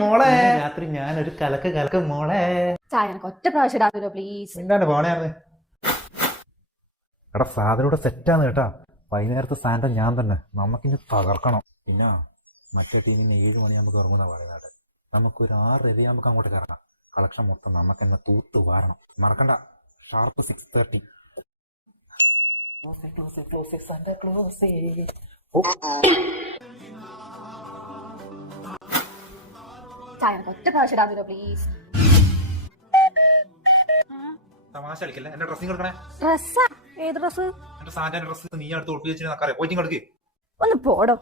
മോളെ രാത്രി ഞാനൊരു കലക്ക് മോളെ. ഒറ്റ പ്രാവശ്യം ഇടാമല്ലോ പ്ലീസ്. മിണ്ടാണ്ട് പോണേന്ന്. എടാ സാധനൂടെ സെറ്റാന്ന് കേട്ടാ. വൈകുന്നേരത്തെ സാന്റ ഞാൻ തന്നെ. നമുക്കിനി തകർക്കണം. പിന്നെ മറ്റേ ടീമിന് 7 മണിയാകുമ്പോൾ ഇറങ്ങുന്ന പറയുന്നത്. നമുക്കൊരു 6:30 ആകുമ്പോൾ അങ്ങോട്ട് കയറണം. കളക്ഷൻ മൊത്തം നമുക്ക് തന്നെ തൂത്ത് വാരണം. മറക്കണ്ട, ഷാർപ്പ് 6:30. ഒറ്റ പ്രാവശ്യം ഇടാമല്ലോ പ്ലീസ്. തമാശ കളിക്കല്ലേ. എന്റെ ഡ്രസ്സിങ് എടുക്കണേ. ഡ്രസ്സാ? ഏത് ഡ്രസ്? എന്റെ സാന്റ ഡ്രസ്സ് നീ അടുത്ത് ഒളിപ്പിച്ച് വെച്ചിട്ട് പോയിട്ട് ഒന്ന് പോടോ.